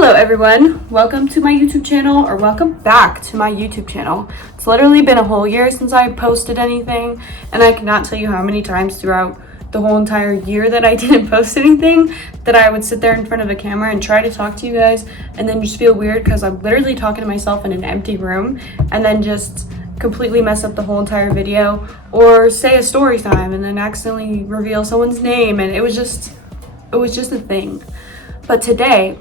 Hello everyone, welcome to my YouTube channel, or welcome back to my YouTube channel. It's literally been a whole year since I posted anything, and I cannot tell you how many times throughout the whole entire year that I didn't post anything that I would sit there in front of a camera and try to talk to you guys and then just feel weird because I'm literally talking to myself in an empty room and then just completely mess up the whole entire video, or say a story time and then accidentally reveal someone's name, and it was just a thing. But today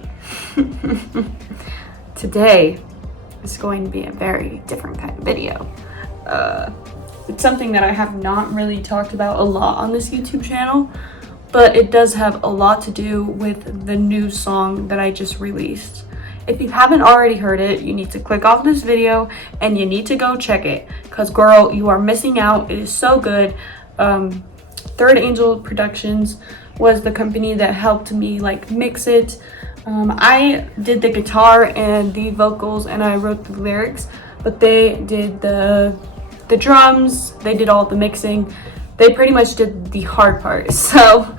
is going to be a very different kind of video. It's something that I have not really talked about a lot on this YouTube channel, but it does have a lot to do with the new song that I just released. If you haven't already heard it, you need to click off this video and you need to go check it, because girl, you are missing out. It is so good. Third Angel Productions was the company that helped me mix it. I did the guitar and the vocals and I wrote the lyrics, but they did the drums, they did all the mixing. They pretty much did the hard part. So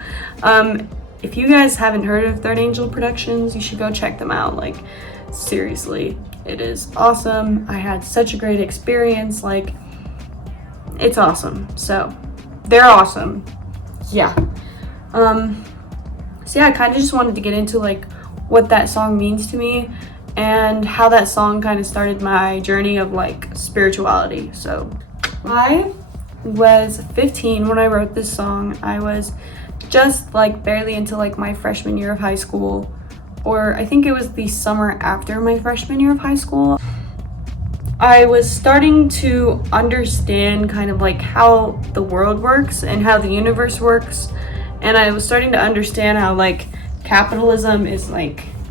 if you guys haven't heard of Third Angel Productions, you should go check them out. Seriously, it is awesome. I had such a great experience. It's awesome. So they're awesome. Yeah. So yeah, I kind of just wanted to get into what that song means to me and how that song kind of started my journey of spirituality. So I was 15 when I wrote this song. I was just barely into my freshman year of high school, or I think it was the summer after my freshman year of high school. I was starting to understand kind of how the world works and how the universe works, and I was starting to understand how capitalism is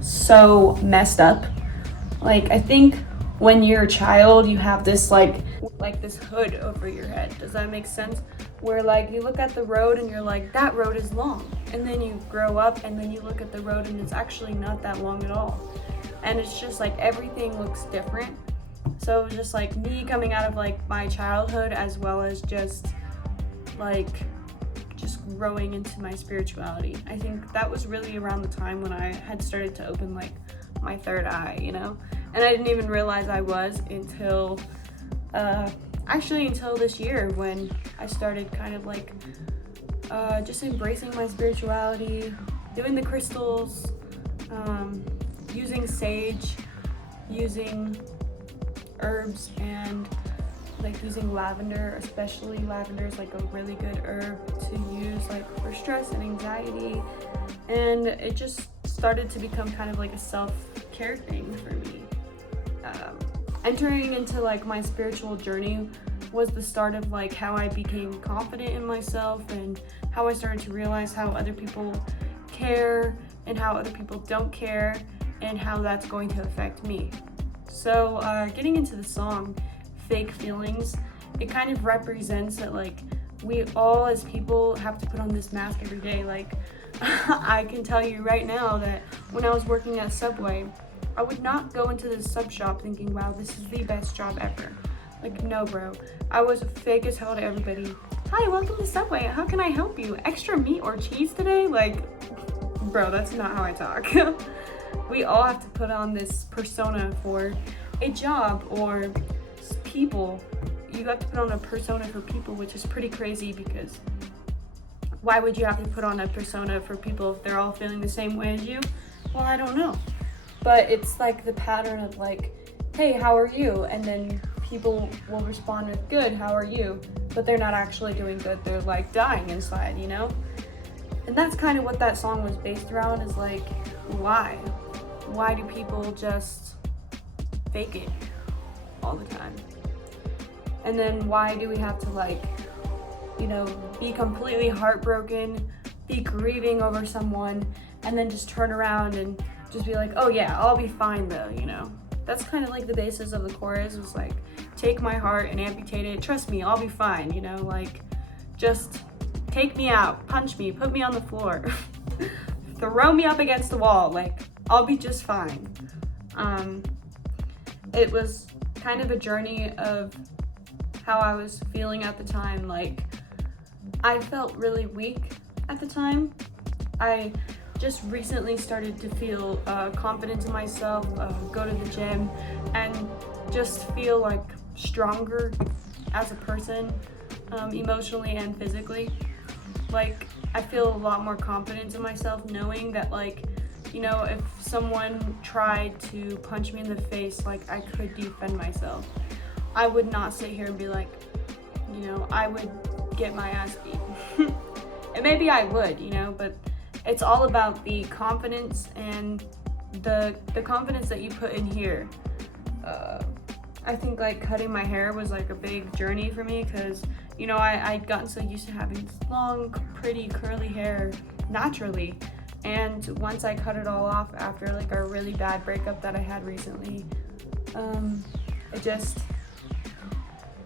so messed up. I think when you're a child, you have this this hood over your head. Does that make sense? Where you look at the road and you're that road is long, and then you grow up and then you look at the road and it's actually not that long at all, and it's just everything looks different. So it was just me coming out of my childhood, as well as just growing into my spirituality. I think that was really around the time when I had started to open my third eye, and I didn't even realize I was until until this year, when I started kind of just embracing my spirituality, doing the crystals, using sage, using herbs, and using lavender. Especially lavender is a really good herb to use for stress and anxiety, and it just started to become kind of a self-care thing for me. Entering into my spiritual journey was the start of how I became confident in myself, and how I started to realize how other people care and how other people don't care, and how that's going to affect me. So getting into the song Fake Feelings, it kind of represents that we all as people have to put on this mask every day. I can tell you right now that when I was working at Subway, I would not go into the sub shop thinking, wow, this is the best job ever. No, bro. I was fake as hell to everybody. Hi, welcome to Subway. How can I help you? Extra meat or cheese today? Bro, that's not how I talk. We all have to put on this persona for a job or people. You have to put on a persona for people, which is pretty crazy, because why would you have to put on a persona for people if they're all feeling the same way as you? Well, I don't know. But it's the pattern of hey, how are you? And then people will respond with good, how are you? But they're not actually doing good. They're dying inside, And that's kind of what that song was based around, is why? Why do people just fake it all the time? And then why do we have to be completely heartbroken, be grieving over someone, and then just turn around and just be oh yeah, I'll be fine though, That's kind of the basis of the chorus, was take my heart and amputate it, trust me, I'll be fine, just take me out, punch me, put me on the floor, throw me up against the wall, I'll be just fine. It was kind of a journey of how I was feeling at the time. I felt really weak at the time. I just recently started to feel confident in myself, go to the gym, and just feel like stronger as a person, emotionally and physically. Like, I feel a lot more confidence in myself knowing that, like, you know, if someone tried to punch me in the face, like, I could defend myself. I would not sit here and be like, you know, I would get my ass beat. And maybe I would, you know, but it's all about the confidence and the confidence that you put in here. I think like cutting my hair was like a big journey for me because, you know, I'd gotten so used to having long, pretty, curly hair naturally. And once I cut it all off after like a really bad breakup that I had recently,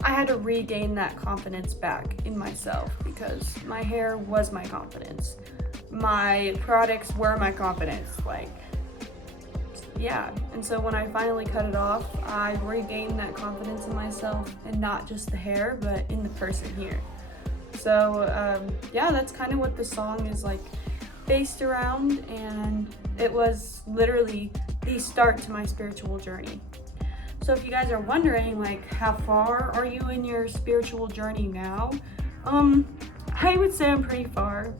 I had to regain that confidence back in myself because my hair was my confidence. My products were my confidence, like, yeah. And so when I finally cut it off, I regained that confidence in myself, and not just the hair, but in the person here. So yeah, that's kind of what the song is like based around, and it was literally the start to my spiritual journey. So if you guys are wondering, like, how far are you in your spiritual journey now? I would say I'm pretty far.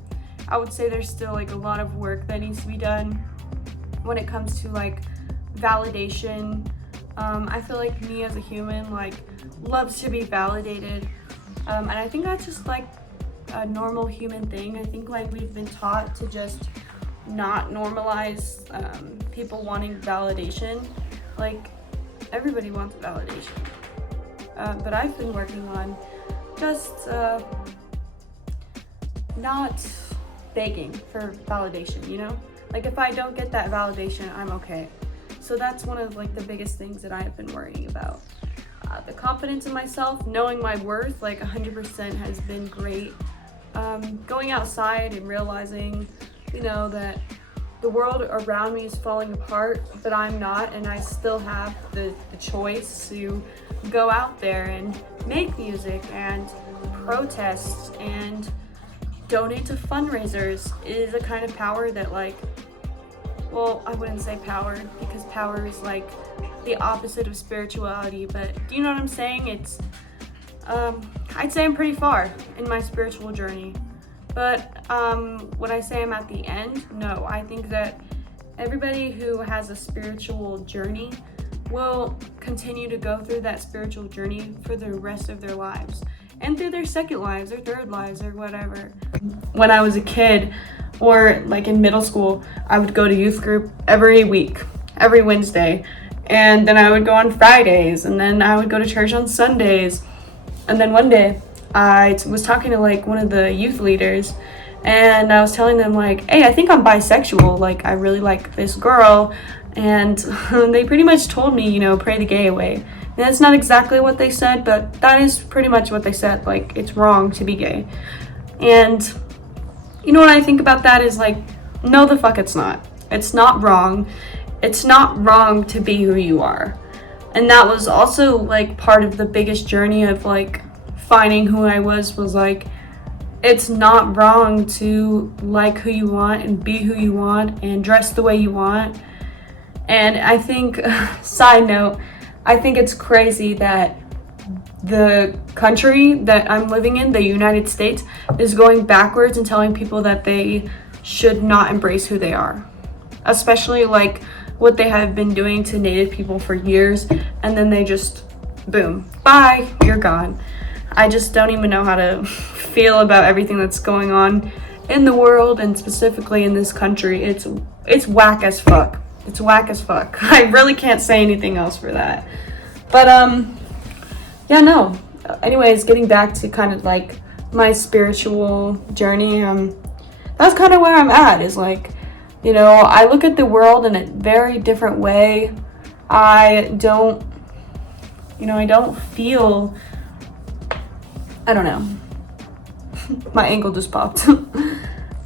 I would say there's still like a lot of work that needs to be done when it comes to like validation. I feel like me as a human like loves to be validated, and I think that's just like a normal human thing. I think like we've been taught to just not normalize people wanting validation. Like, everybody wants validation, but I've been working on just not begging for validation, you know? Like, if I don't get that validation, I'm okay. So that's one of like the biggest things that I have been worrying about. The confidence in myself, knowing my worth, like 100% has been great. Going outside and realizing, you know, that the world around me is falling apart, but I'm not, and I still have the choice to go out there and make music and protest and donate to fundraisers is a kind of power that, like, well, I wouldn't say power because power is like the opposite of spirituality, but do you know what I'm saying? It's, I'd say I'm pretty far in my spiritual journey. But when I say I'm at the end, no, I think that everybody who has a spiritual journey will continue to go through that spiritual journey for the rest of their lives and through their second lives or third lives or whatever. When I was a kid or like in middle school, I would go to youth group every week, every Wednesday, and then I would go on Fridays, and then I would go to church on Sundays. And then one day I was talking to like one of the youth leaders, and I was telling them like, hey, I think I'm bisexual, like I really like this girl, and they pretty much told me, you know, pray the gay away. And that's not exactly what they said, but that is pretty much what they said, like it's wrong to be gay. And you know what I think about that is like, no the fuck it's not. It's not wrong. It's not wrong to be who you are. And that was also like part of the biggest journey of like finding who I was like, it's not wrong to like who you want and be who you want and dress the way you want. And I think, side note, I think it's crazy that the country that I'm living in, the United States, is going backwards and telling people that they should not embrace who they are. Especially like what they have been doing to Native people for years, and then they just, boom, bye, you're gone. I just don't even know how to feel about everything that's going on in the world and specifically in this country. It's whack as fuck. It's whack as fuck. I really can't say anything else for that. But yeah, no. Anyways, getting back to kind of like my spiritual journey, that's kind of where I'm at, is like, you know, I look at the world in a very different way. I don't feel, I don't know. My ankle just popped.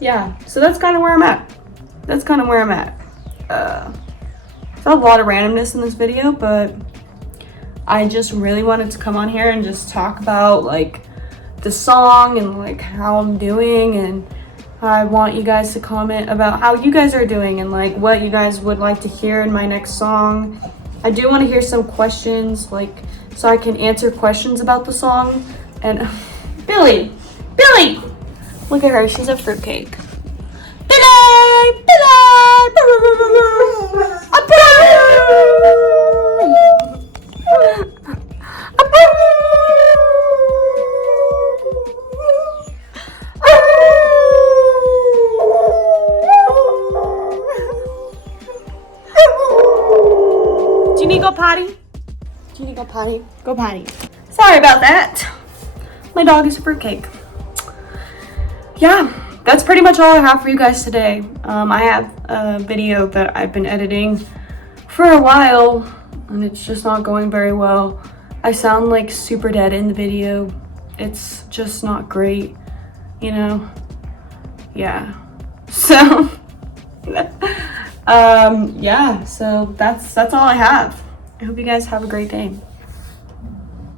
Yeah, so that's kind of where I'm at. There's a lot of randomness in this video, but I just really wanted to come on here and just talk about like the song and like how I'm doing and I want you guys to comment about how you guys are doing and like what you guys would like to hear in my next song. I do want to hear some questions, like, so I can answer questions about the song. And Billy, look at her, she's a fruitcake. Billy. Do you need to go potty? Do you need to go potty? Go potty. Sorry about that. My dog is a fruitcake. Yeah, that's pretty much all I have for you guys today. I have a video that I've been editing for a while, and it's just not going very well. I sound like super dead in the video. It's just not great, you know? Yeah. So, yeah, so that's all I have. I hope you guys have a great day.